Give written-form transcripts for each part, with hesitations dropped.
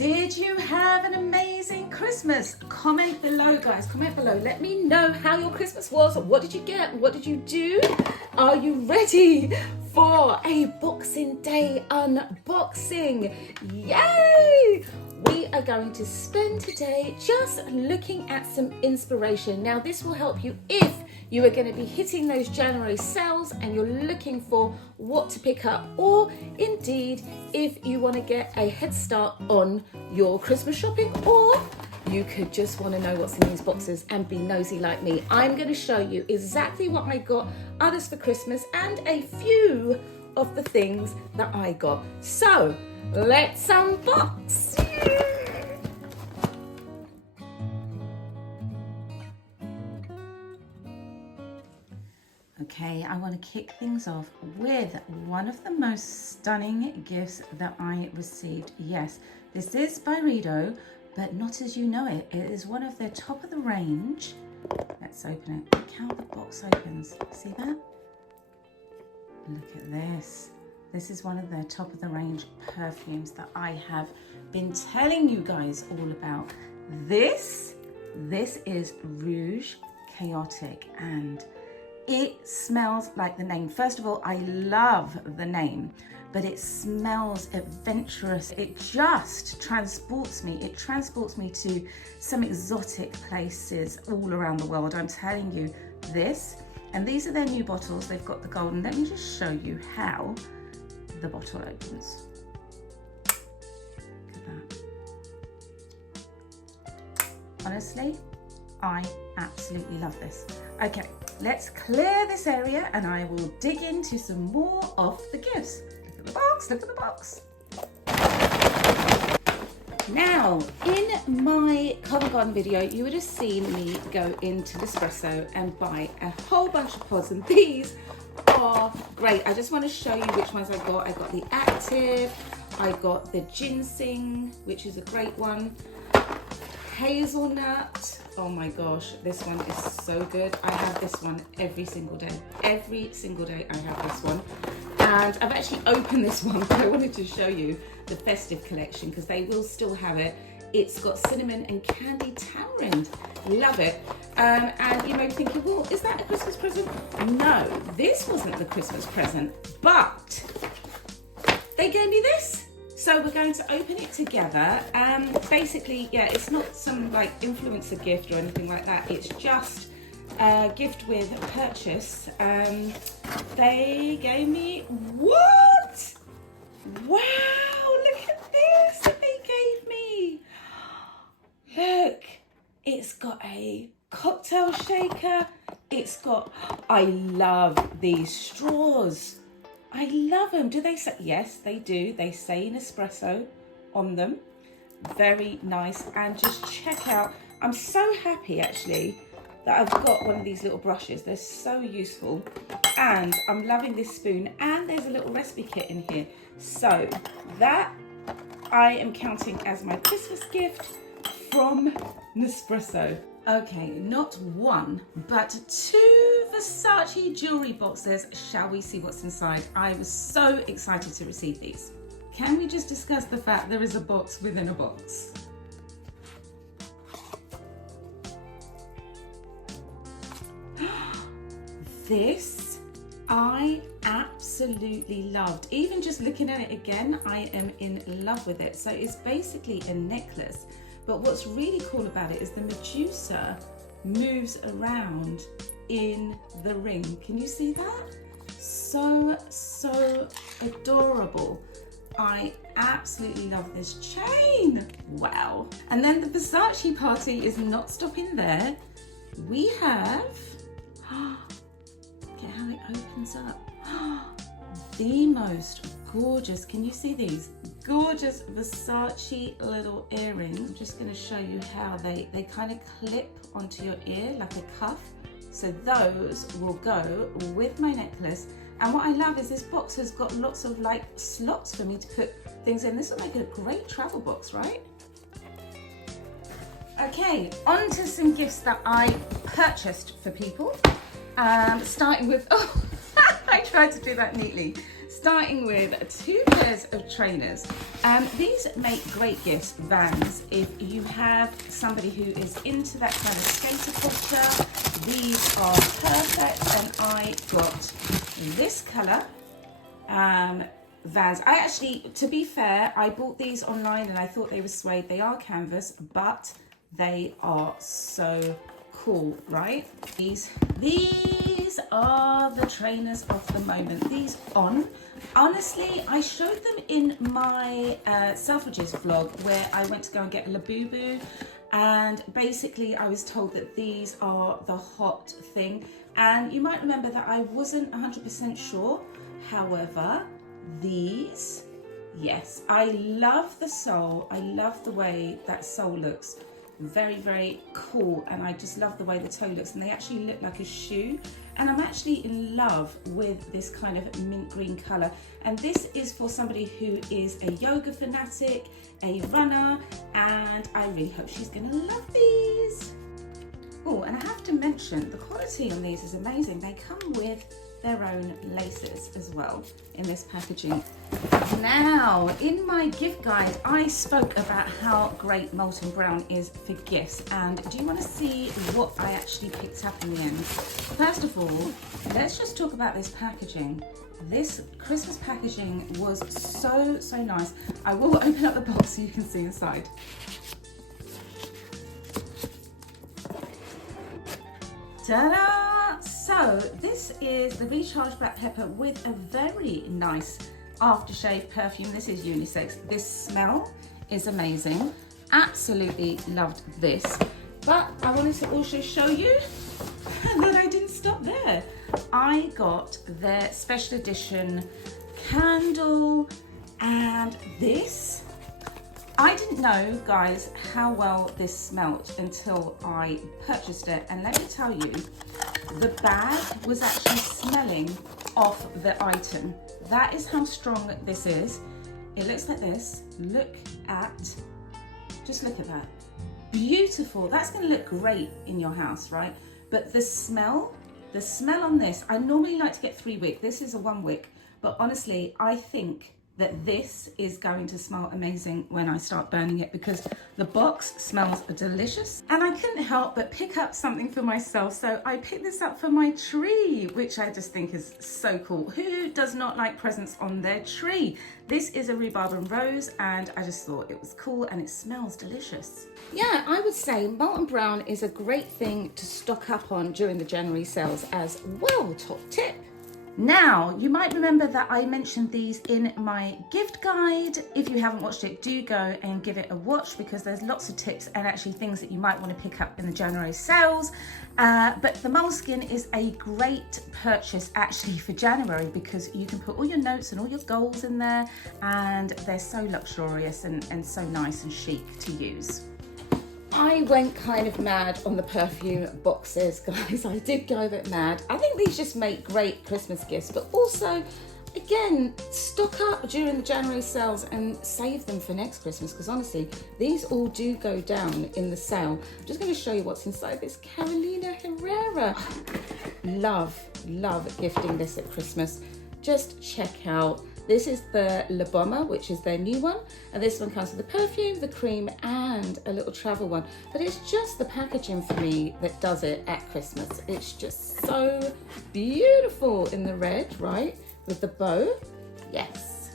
Did you have an amazing Christmas? Comment below, guys. Comment below. Let me know how your Christmas was. What did you get? What did you do? Are you ready for a Boxing Day unboxing? Yay! We are going to spend today just looking at some inspiration. Now, this will help you if you are going to be hitting those January sales and you're looking for what to pick up, or indeed if you want to get a head start on your Christmas shopping, or you could just want to know what's in these boxes and be nosy like me. I'm going to show you exactly what I got others for Christmas and a few of the things that I got. So let's unbox. Okay, I want to kick things off with one of the most stunning gifts that I received. Yes, this is by Rido, but not as you know it. It is one of their top of the range. Let's open it. Look how the box opens. See that? Look at this. This is one of their top of the range perfumes that I have been telling you guys all about. This is Rouge Chaotic, and it smells like the name. First of all, I love the name, but it smells adventurous. It just transports me. It transports me to some exotic places all around the world. I'm telling you this. And these are their new bottles. They've got the golden. Let me just show you how the bottle opens. Look at that. Honestly, I absolutely love this. Okay, let's clear this area and I will dig into some more of the gifts. Look at the box, look at the box. Now, in my Covent Garden video, you would have seen me go into Nespresso and buy a whole bunch of pods, and these are great. I just want to show you which ones I got. I got the Active, I got the Ginseng, which is a great one. Hazelnut. Oh my gosh, this one is so good. I have this one every single day. Every single day I have this one. And I've actually opened this one, but I wanted to show you the festive collection because they will still have it. It's got cinnamon and candy tamarind. Love it. And you may be thinking, well, is that a Christmas present? No, this wasn't the Christmas present, but they gave me this. So we're going to open it together. Basically, yeah, it's not some like influencer gift or anything like that. It's just a gift with a purchase. They gave me, what? Wow, look at this that they gave me. Look, it's got a cocktail shaker. It's got, I love these straws. I love them. Do they say? Yes, they do. They say Nespresso on them. Very nice. And just check out, I'm so happy actually that I've got one of these little brushes. They're so useful. And I'm loving this spoon. And there's a little recipe kit in here. So that I am counting as my Christmas gift from Nespresso. Okay, not one, but two Versace jewelry boxes. Shall we see what's inside? I was so excited to receive these. Can we just discuss the fact there is a box within a box? This I absolutely loved. Even just looking at it again, I am in love with it. So it's basically a necklace. But what's really cool about it is the Medusa moves around in the ring. Can you see that? So adorable. I absolutely love this chain. Wow. And then the Versace party is not stopping there. We have, look at how it opens up. The most gorgeous, can you see these? Gorgeous Versace little earrings. I'm just going to show you how they kind of clip onto your ear like a cuff. So those will go with my necklace. And what I love is this box has got lots of like slots for me to put things in. This will make a great travel box, right? Okay, on to some gifts that I purchased for people. Starting with, oh, I tried to do that neatly. starting with 2 pairs of trainers. These make great gifts, Vans, if you have somebody who is into that kind of skater culture. These are perfect, and I got this colour, Vans. I actually, to be fair, I bought these online and I thought they were suede. They are canvas, but they are so cool, right? These are the trainers of the moment. These on. Honestly, I showed them in my Selfridges vlog where I went to go and get a Labubu, and basically I was told that these are the hot thing. And you might remember that I wasn't 100% sure. However, these, yes, I love the sole. I love the way that sole looks. Very, very cool, and I just love the way the toe looks, and they actually look like a shoe. And I'm actually in love with this kind of mint green color, and this is for somebody who is a yoga fanatic, a runner, and I really hope she's gonna love these. Oh, and I have to mention the quality on these is amazing. They come with their own laces as well in this packaging. Now, in my gift guide, I spoke about how great Molten Brown is for gifts, and do you want to see what I actually picked up in the end? First of all, let's just talk about this packaging. This Christmas packaging was so nice. I will open up the box so you can see inside. Ta-da! So this is the Recharged Black Pepper with a very nice aftershave perfume. This is unisex. This smell is amazing. Absolutely loved this. But I wanted to also show you that I didn't stop there. I got their special edition candle, and this, I didn't know, guys, how well this smelled until I purchased it. And let me tell you, the bag was actually smelling off the item. That is how strong this is. It looks like this. Just look at that. Beautiful. That's going to look great in your house, right? But the smell on this, I normally like to get 3 wick. This is a 1 wick. But honestly, I think that this is going to smell amazing when I start burning it, because the box smells delicious. And I couldn't help but pick up something for myself. So I picked this up for my tree, which I just think is so cool. Who does not like presents on their tree? This is a rhubarb and rose, and I just thought it was cool, and it smells delicious. Yeah, I would say Molten Brown is a great thing to stock up on during the January sales as well. Top tip. Now, you might remember that I mentioned these in my gift guide. If you haven't watched it, do go and give it a watch, because there's lots of tips and actually things that you might want to pick up in the January sales. But the moleskin is a great purchase actually for January, because you can put all your notes and all your goals in there, and they're so luxurious and so nice and chic to use. I went kind of mad on the perfume boxes, guys. I did go a bit mad. I think these just make great Christmas gifts, but also, again, stock up during the January sales and save them for next Christmas, because honestly, these all do go down in the sale. I'm just going to show you what's inside this Carolina Herrera. Love gifting this at Christmas. Just check out. This is the La Bomba, which is their new one. And this one comes with the perfume, the cream, and a little travel one. But it's just the packaging for me that does it at Christmas. It's just so beautiful in the red, right? With the bow. Yes.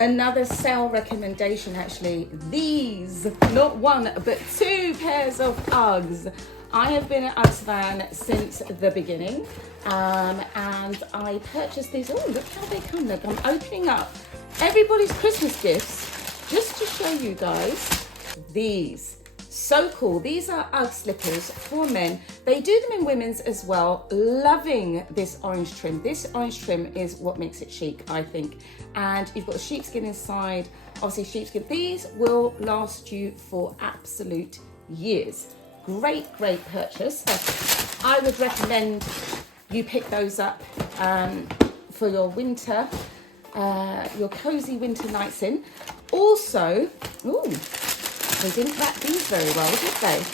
Another sale recommendation, actually. These, not 1, but 2 pairs of Uggs. I have been at Uggs fan since the beginning, and I purchased these. Oh, look how they come. Look, I'm opening up everybody's Christmas gifts just to show you guys these. So cool. These are Ugg slippers for men. They do them in women's as well. Loving this orange trim. This orange trim is what makes it chic, I think. And you've got a sheepskin inside. Obviously, sheepskin. These will last you for absolute years. Great purchase. So I would recommend you pick those up for your winter, your cozy winter nights in. Also, ooh, they didn't wrap these very well, did they?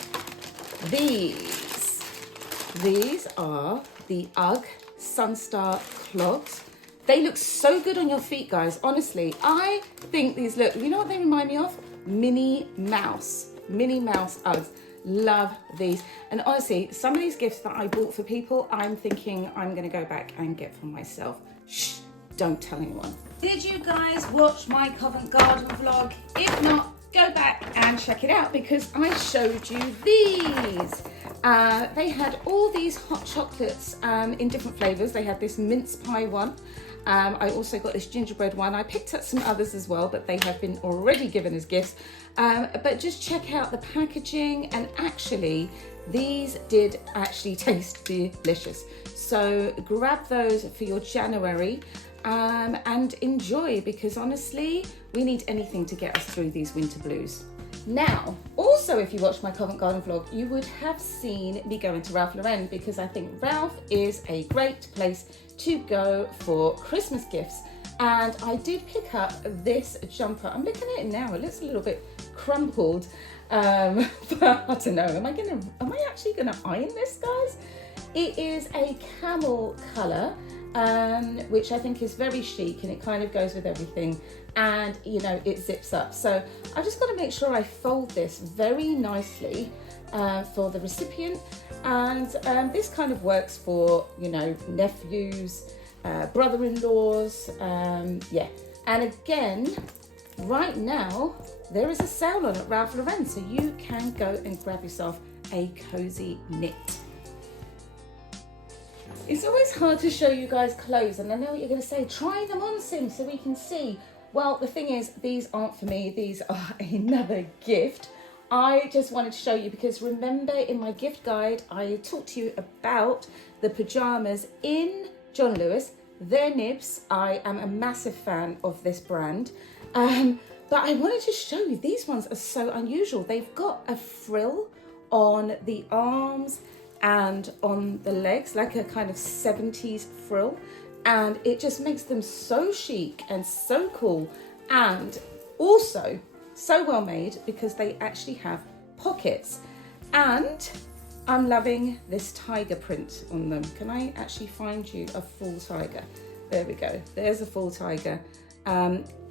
These are the Ugg Sunstar clogs. They look so good on your feet, guys. Honestly, I think these look, you know what they remind me of? Minnie Mouse Uggs. Love these. And honestly, some of these gifts that I bought for people, I'm thinking I'm going to go back and get for myself. Shh, don't tell anyone. Did you guys watch my Covent Garden vlog? If not, go back and check it out because I showed you these. They had all these hot chocolates in different flavors. They had this mince pie one. I also got this gingerbread one. I picked up some others as well, but they have been already given as gifts. But just check out the packaging, and actually these did actually taste delicious. So grab those for your January and enjoy, because honestly, we need anything to get us through these winter blues. Now, also, if you watched my Covent Garden vlog, you would have seen me going to Ralph Lauren, because I think Ralph is a great place to go for Christmas gifts. And I did pick up this jumper. I'm looking at it now. It looks a little bit crumpled. But I don't know. Am I actually gonna iron this, guys? It is a camel color, which I think is very chic, and it kind of goes with everything. And you know, it zips up. So I just got to make sure I fold this very nicely for the recipient. And this kind of works for, you know, nephews, brother-in-laws, yeah. And again, right now, there is a sale on at Ralph Lauren, so you can go and grab yourself a cozy knit. It's always hard to show you guys clothes, and I know what you're going to say, try them on, Sim, so we can see. Well, the thing is, these aren't for me, these are another gift. I just wanted to show you because remember in my gift guide, I talked to you about the pajamas in John Lewis. Their nibs, I am a massive fan of this brand. But I wanted to show you, these ones are so unusual. They've got a frill on the arms and on the legs, like a kind of 70s frill. And it just makes them so chic and so cool, and also so well made because they actually have pockets. And I'm loving this tiger print on them. Can I actually find you a full tiger? There we go. There's a full tiger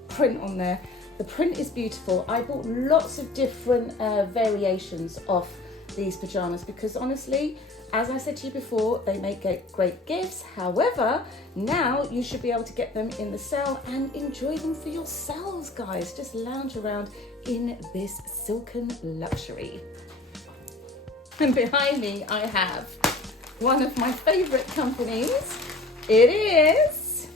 print on there. The print is beautiful. I bought lots of different variations of these pajamas because honestly, as I said to you before, they make great gifts. However, now you should be able to get them in the sale and enjoy them for yourselves, guys. Just lounge around in this silken luxury. And behind me, I have one of my favorite companies. It is,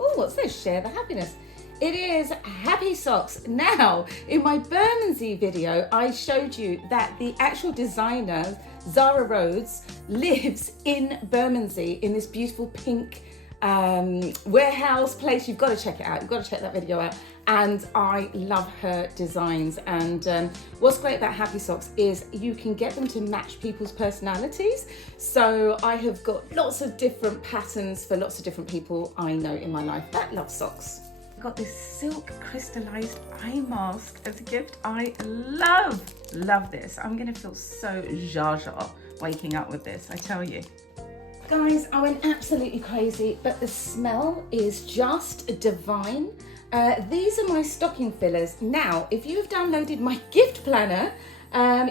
oh, what's this? Share the happiness. It is Happy Socks. Now, in my Bermondsey video, I showed you that the actual designer, Zara Rhodes, lives in Bermondsey in this beautiful pink warehouse place. You've got to check it out. You've got to check that video out. And I love her designs. And what's great about Happy Socks is you can get them to match people's personalities. So I have got lots of different patterns for lots of different people I know in my life that love socks. I got this silk crystallized eye mask as a gift. I love this. I'm gonna feel so zsa zsa waking up with this, I tell you. Guys, I went absolutely crazy, but the smell is just divine. These are my stocking fillers. Now, if you've downloaded my gift planner,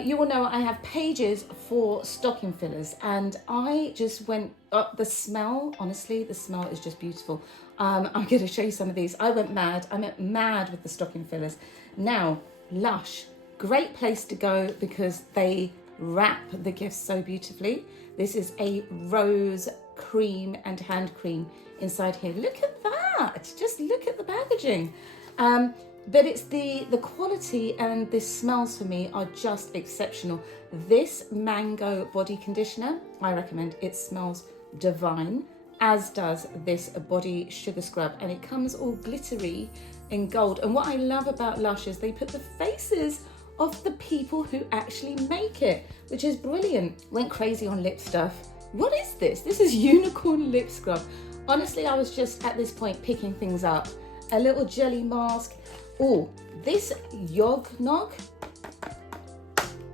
you will know I have pages for stocking fillers, and I just went up. The smell, honestly, the smell is just beautiful. I'm going to show you some of these. I went mad with the stocking fillers. Now, Lush, great place to go because they wrap the gifts so beautifully. This is a rose cream and hand cream inside here. Look at that, just look at the packaging. But it's the quality, and this smells for me are just exceptional. This mango body conditioner, I recommend. It smells divine, as does this body sugar scrub, and it comes all glittery in gold. And what I love about Lush is they put the faces of the people who actually make it, which is brilliant. Went crazy on lip stuff. What is this? This is unicorn lip scrub. Honestly, I was just at this point picking things up. A little jelly mask. Oh, this Yognog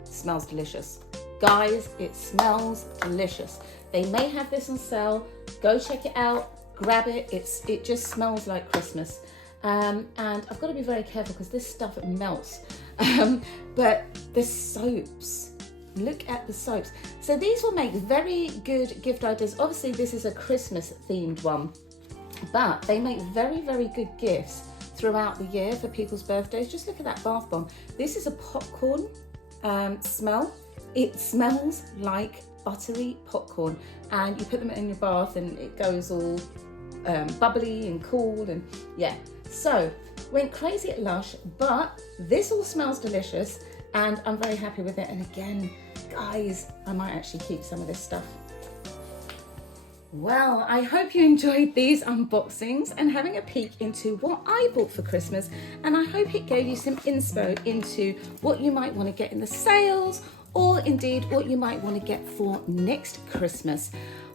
smells delicious. Guys, it smells delicious. They may have this on sale. Go check it out. grab it. It just smells like Christmas. And I've got to be very careful because this stuff melts. But the soaps, look at the soaps. So these will make very good gift ideas. Obviously this is a Christmas themed one, but they make very, very good gifts throughout the year for people's birthdays. Just look at that bath bomb. This is a popcorn smell. It smells like buttery popcorn, and you put them in your bath and it goes all bubbly and cool, and yeah. So went crazy at Lush, but this all smells delicious and I'm very happy with it. And again, guys, I might actually keep some of this stuff. Well, I hope you enjoyed these unboxings and having a peek into what I bought for Christmas, and I hope it gave you some inspo into what you might want to get in the sales, or indeed what you might want to get for next Christmas.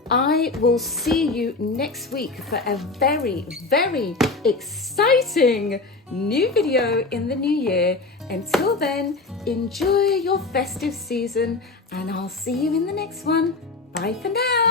I will see you next week for a very, very exciting new video in the new year. Until then, enjoy your festive season and I'll see you in the next one. Bye for now.